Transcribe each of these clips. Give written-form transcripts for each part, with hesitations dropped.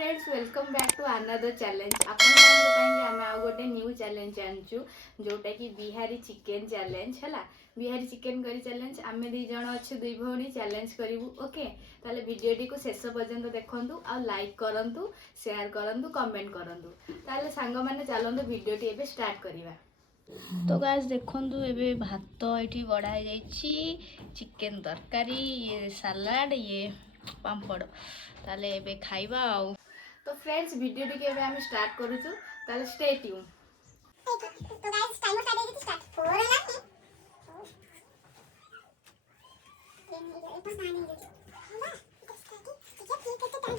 Friends welcome back to another challenge आम आ गोटे न्यू चैलेंज आनचु जोटा कि बिहारी चिकेन चैलेंज है बिहारी चिकेन करी चैलेंज आम दी जन अच्छे दुई भौणी चैलेंज करूँ ओके ताले वीडियोटी को शेष पर्यंत देखंतु आ लाइक करंतु शेयर करंतु कमेंट करंतु ताले सांग माने चलंतु वीडियोटी एबे स्टार्ट करिवा। तो गाइस देखंतु एबे भात एठी बढा जाईची चिकेन तरकारी ये सलाड ये पापड़ ताले एबे खाइबा आउ। तो फ्रेंड्स वीडियो टी के हम स्टार्ट करूछु ताले स्टे ट्यून। तो गाइस टाइमर स्टार्ट हो स्टार्ट हो रहा है ये बस आने दो ना ठीक है टाइम खाई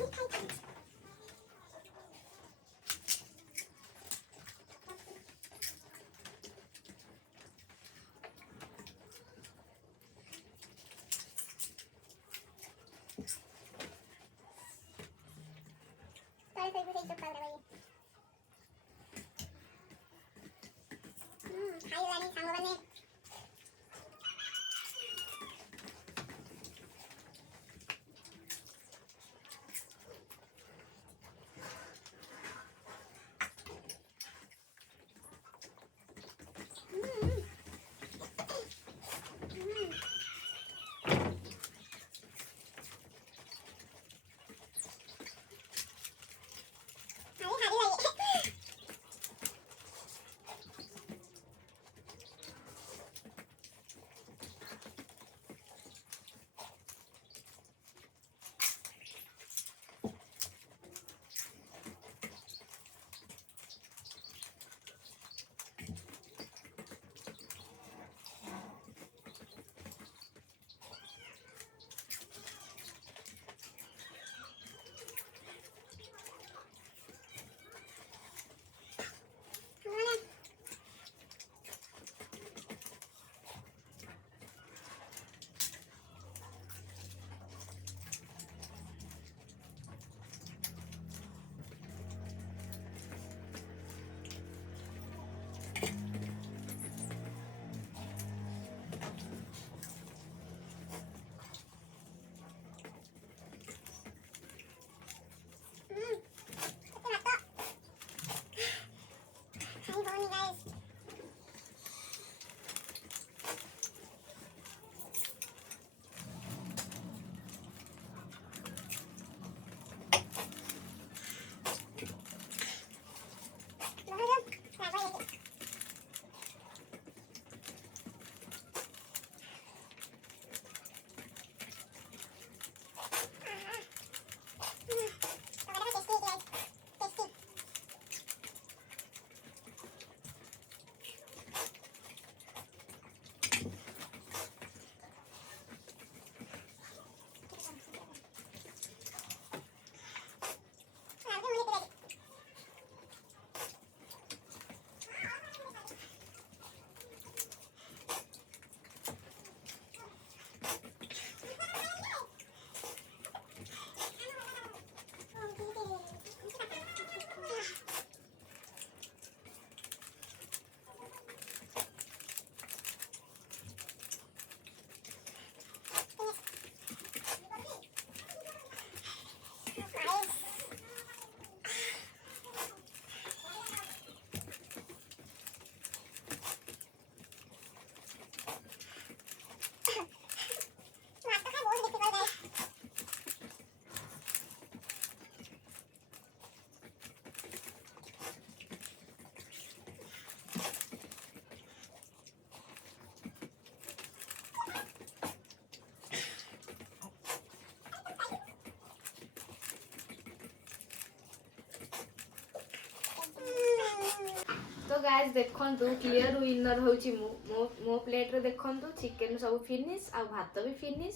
तो गाइस देखंतु क्लियर विनर होची मो प्लेट रे देखंतु चिकन सब फिनिश आ भात भी फिनिश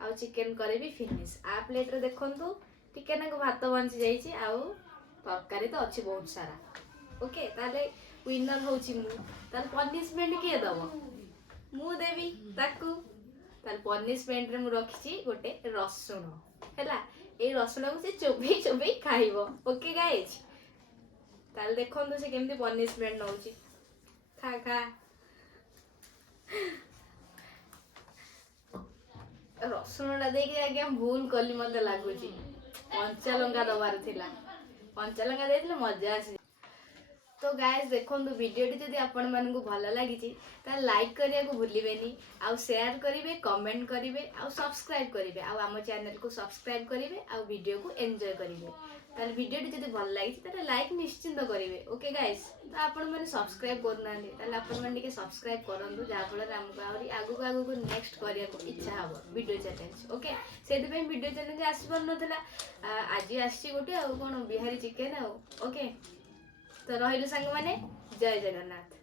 आ चिकन करे भी फिनिश आ प्लेट रे देखंतु टिके ना भात बंची जाईची आ तरकारी तो अच्छी बहुत सारा ओके ताले विनर होची मु ताल पनिशमेंट के दबो मु देवी ताकू ताल पनिशमेंट रे मु रखिची गोटे रसुण हैला ए रसुण को से चोबई खाइबो ओके गाइस ताल देखंतु से केमती पनिशमेंट नउची खा खा रसुण टा देख आगे भूल कली मत लगुच कंचा लंका दबार थिला कंचा लंका देथिले मजा आसी। तो गाइस देखंतु वीडियोटी जदि आपण मानकु भल लागिछि ता लाइक करिया को भूलिबेनी आ शेयर करिवे कमेंट करिवे आ सब्सक्राइब करिवे आ हम चैनल को सब्सक्राइब करिवे आ वीडियो को एंजॉय करिवे। ताले वीडियोटी जदि भल लागिछि ताले लाइक निश्चिंत करिवे। ओके गाइस तो आपण माने सब्सक्राइब करनांदी ताले आपण माने के सब्सक्राइब करंतु जा फल रे हमको आउरी आगु को नेक्स्ट करिया को इच्छा हबो वीडियो चैलेंज। ओके सेति पे वीडियो चैलेंज आसी पर नथला आज आसी गोटे आ कोन बिहारी चिकन आ। ओके तो रहिलु सांग माने जय जगन्नाथ।